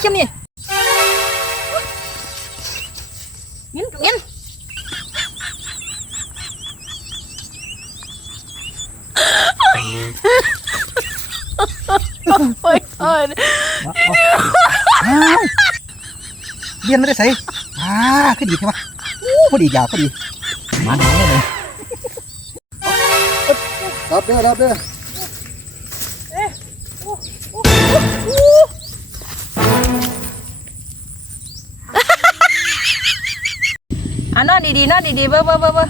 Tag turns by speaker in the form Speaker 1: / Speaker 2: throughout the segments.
Speaker 1: เค็มนี่มิน
Speaker 2: มินโอ้ยโอ้ยเรียนไม่ได้ใส่อ่าขึ้นดีใช่ปะพอดียาวพอดีมาหนังเลยรับเด้อรับเด้อ
Speaker 1: อะนอนดีๆนอนดีๆเบ้อเบ้อเบ้อเบ้อ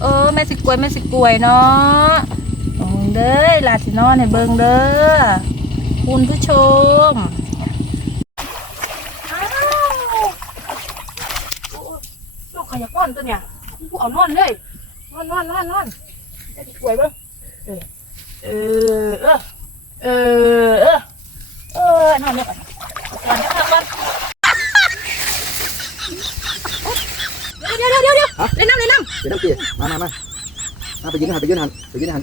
Speaker 1: เออแม่สิกล้วยแม่สิกล้วยเนาะเอาเด้อลาสินอนให้เบิ่งเด้อคุณผู้ชมอ้าวลูกขยับนอนตัวเนี่ยกูเอานอนเลยนอนนอนนอนนอนแม่สิกล้วยเบ้อเออเออเออเออนอนเนี่ยก่อนก่อนจะพักก่อน เดี๋ยวเดี๋ยวเดี๋ยวเดี๋ยวเล่นน้ำ เล่นน้
Speaker 2: เดี๋ยวน้ำเปียมามามามาไปยืนหันไปยืนหันไปยืนหัน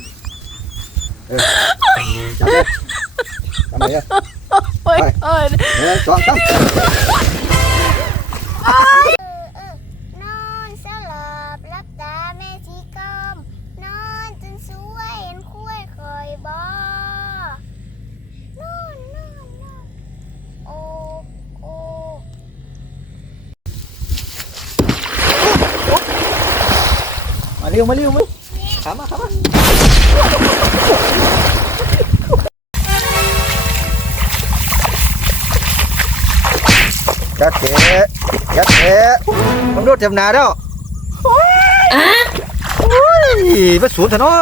Speaker 2: เออจับเลยจับเลยำ
Speaker 1: โอ้ยเอ้ย
Speaker 2: หนึ่งสองสาม
Speaker 3: นอนสลับรับตาแม่ชีกอม นอนจนสวยเห็นคุ้ยเคยบอนอนนอนนอนโอ้โอ้
Speaker 2: มา เร็วมาเร็วมาขามาขามายัดเถะยัดเถะมึงโดดเต็มนาแล้วโอ้ยมาสูนเถอะเนาะ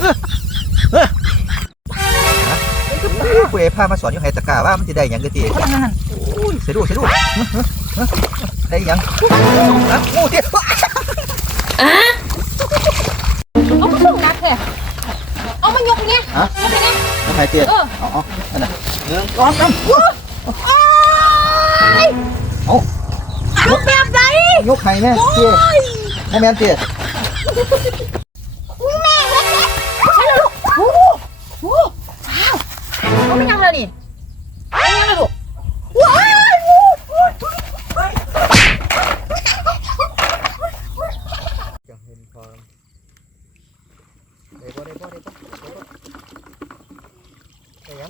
Speaker 2: เออเออกูเอพามาสอนอยู่ไฮตะกาว่ามันจะได้ยังกะทีโอ้ยเสียดูเสียดูได้ยังฮะโอ้เดี๋ยว
Speaker 1: เอามาส่งนักเลย เอามายกเนี่ย
Speaker 2: ฮะ
Speaker 1: ยกไปเนี่ย
Speaker 2: น้ำไผ่เตี้ย
Speaker 1: เออ
Speaker 2: เอาเอาอันนั้นหนึ่งสองสาม
Speaker 1: ยกแบบไหน
Speaker 2: ยกไข่แม่เตี้ยแม่แม่นเตี้ย
Speaker 1: ใช่เลยลูกโอ้โหโอ้โหอ้าวเอาไม่ยังเลยนี่เอาไม่ยังเลยลูกว้าย
Speaker 2: จังเห็นพอได้บ่ได้บ่ได้บ่ได้หยัง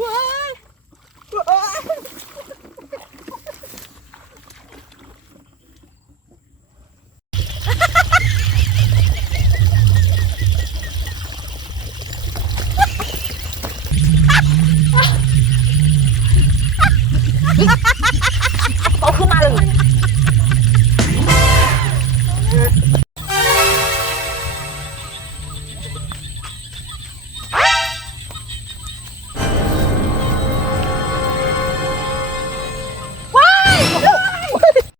Speaker 1: เ